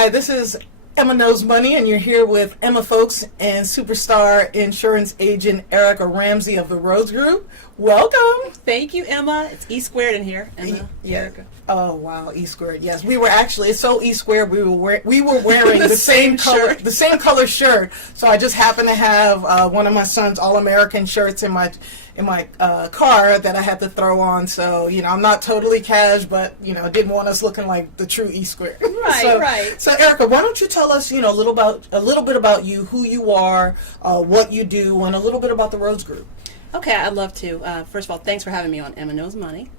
Hi, this is Emma Knows Money, and you're here with Emma Folks and superstar insurance agent Erica Ramsey of the Rose Group. Welcome. Thank you, Emma. It's E squared in here, Emma. Erica. Oh wow, E squared. Yes, we were actually. It's so E squared. We were wearing the same color, the same color shirt. So I just happened to have one of my son's All-American shirts in my car that I had to throw on. So I'm not totally cash, but didn't want us looking like the true E squared. Right, right. So Erica, why don't you tell us a little bit about you, who you are, what you do, and a little bit about the Rose Group. Okay, I'd love to. First of all, thanks for having me on Emma Knows Money.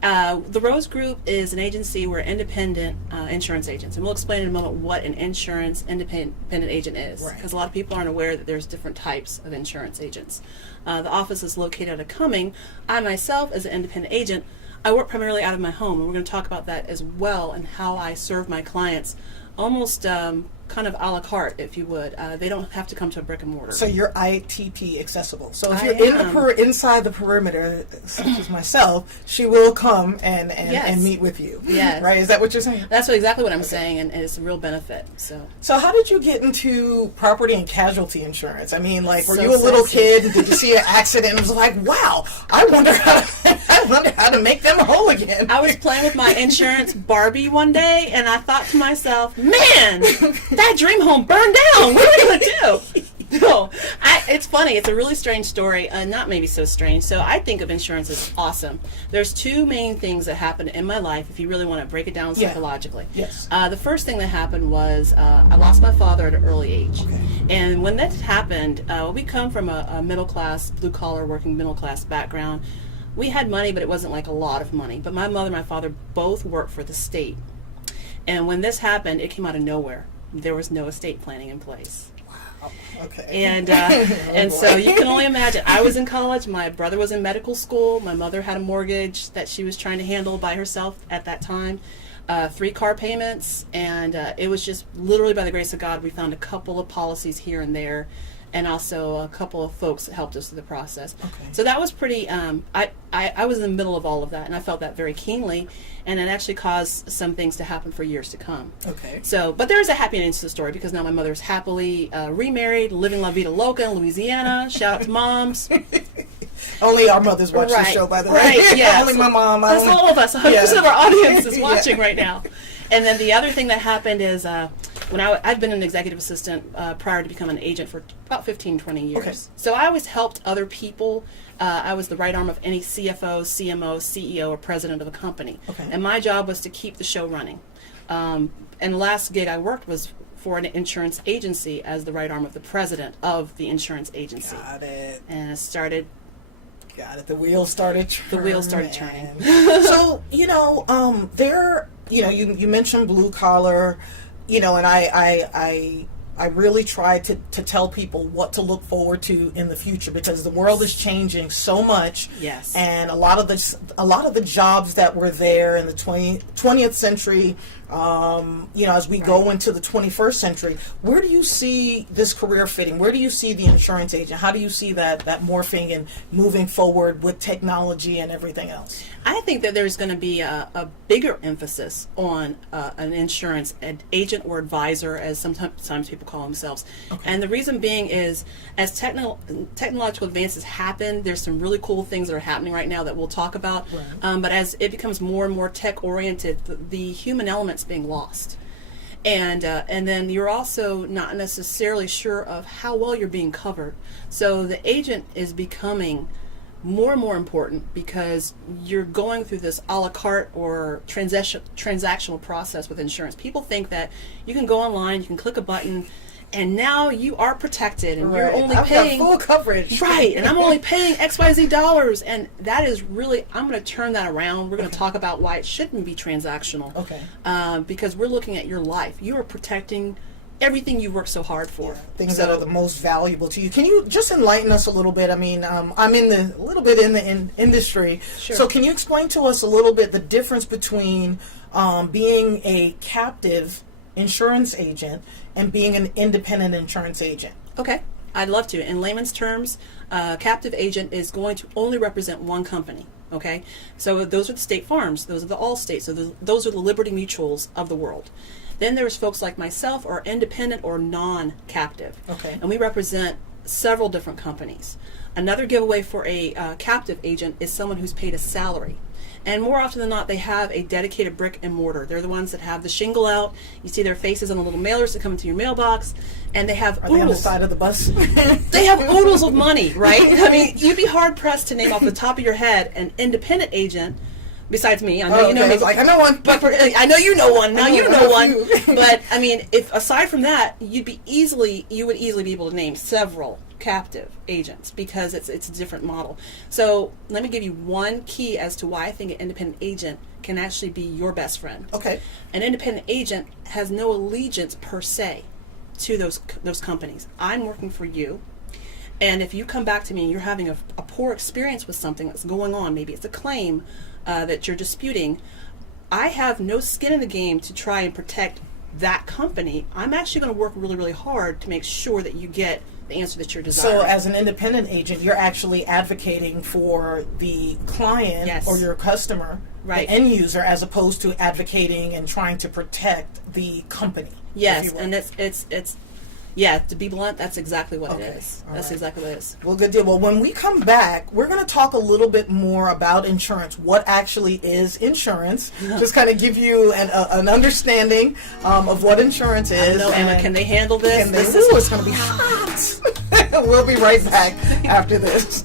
The Rose Group is an agency. We're independent insurance agents, and we'll explain in a moment what an insurance independent agent is, because a lot of people aren't aware that there's different types of insurance agents. The office is located out of Cumming. I myself, as an independent agent, I work primarily out of my home, and we're going to talk about that as well and how I serve my clients almost kind of a la carte, if you would. They don't have to come to a brick and mortar. So you're ITP accessible. So if you're inside the perimeter, such as myself, she will come and meet with you. Yes. Right? Is that what you're saying? That's exactly what I'm saying, and it's a real benefit. So how did you get into property and casualty insurance? I mean, were so you a little sexy. kid? Did you see an accident and was like, wow, I wonder how to make them whole again? I was playing with my insurance Barbie one day, and I thought to myself, man, that dream home burned down. What are we going to do? No, it's funny. It's a really strange story. Not maybe so strange. So I think of insurance as awesome. There's two main things that happened in my life, if you really want to break it down psychologically. Yes. The first thing that happened was I lost my father at an early age. Okay. And when that happened, we come from a middle-class, blue-collar, working middle-class background. We had money, but it wasn't like a lot of money. But my mother and my father both worked for the state. And when this happened, it came out of nowhere. There was no estate planning in place. Wow. Okay. And so you can only imagine. I was in college. My brother was in medical school. My mother had a mortgage that she was trying to handle by herself at that time. 3 car payments, and it was just literally by the grace of God we found a couple of policies here and there, and also a couple of folks that helped us through the process. Okay. So that was pretty, I was in the middle of all of that, and I felt that very keenly, and it actually caused some things to happen for years to come. Okay. So, but there is a happy ending to the story, because now my mother's happily remarried, living La Vida Loca in Louisiana. Shout out to moms. Only our mothers watch the show, by the way. Right, yeah. Only my mom. That's all of us. 100% of our audience is watching right now. And then the other thing that happened is when I'd been an executive assistant prior to becoming an agent for about 15, 20 years. Okay. So I always helped other people. I was the right arm of any CFO, CMO, CEO, or president of a company. Okay. And my job was to keep the show running. And the last gig I worked was for an insurance agency as the right arm of the president of the insurance agency. Got it. And it started. Got it. The wheels started turning. So, you mentioned blue collar, and I really try to tell people what to look forward to in the future, because the world is changing so much. Yes. And a lot of the jobs that were there in the 20th century, as we go into the 21st century, where do you see this career fitting? Where do you see the insurance agent? How do you see that morphing and moving forward with technology and everything else? I think that there's going to be a bigger emphasis on an insurance agent or advisor, as sometimes people call themselves. Okay. And the reason being is, as technological advances happen, there's some really cool things that are happening right now that we'll talk about. Right. But as it becomes more and more tech-oriented, the human element's being lost. And then you're also not necessarily sure of how well you're being covered. So the agent is becoming more and more important, because you're going through this a la carte or transactional process with insurance. People think that you can go online, you can click a button, and now you are protected, and you're only paying got full coverage. Right, and I'm only paying XYZ dollars, and that is really, I'm going to turn that around. We're going to talk about why it shouldn't be transactional. Okay. Because we're looking at your life. You are protecting everything you worked so hard for. Things that are the most valuable to you. Can you just enlighten us a little bit? I mean, I'm a little bit in the industry. Sure. So can you explain to us a little bit the difference between being a captive insurance agent and being an independent insurance agent? Okay, I'd love to. In layman's terms, a captive agent is going to only represent one company. Okay, so those are the State Farms, those are the Allstates, so those are the Liberty Mutuals of the world. Then there's folks like myself, or independent or non-captive, Okay. and we represent several different companies. Another giveaway for a captive agent is someone who's paid a salary. And more often than not, they have a dedicated brick and mortar. They're the ones that have the shingle out. You see their faces on the little mailers that come into your mailbox, and they have Are they on the oodles. side of the bus? They have oodles of money, right? I mean, you'd be hard pressed to name off the top of your head an independent agent. Besides me, I know you know me. It's like, I know one. But I know you know one. Now you know one. few. But I mean, if aside from that, you would easily be able to name several captive agents because it's a different model. So let me give you one key as to why I think an independent agent can actually be your best friend. Okay. An independent agent has no allegiance per se to those companies. I'm working for you. And if you come back to me and you're having a poor experience with something that's going on, maybe it's a claim that you're disputing, I have no skin in the game to try and protect that company. I'm actually going to work really, really hard to make sure that you get the answer that you're desiring. So as an independent agent, you're actually advocating for the client Yes. or your customer, Right. the end user, as opposed to advocating and trying to protect the company. if Yes, you will. and it's yeah, to be blunt, that's exactly what Okay, it is. all That's right. exactly what it is. Well, good deal. Well, when we come back, we're going to talk a little bit more about insurance. What actually is insurance? Just kind of give you an understanding of what insurance is. I don't know, Emma, and can they handle this? can they- This is Ooh, it's going to be hot. We'll be right back after this.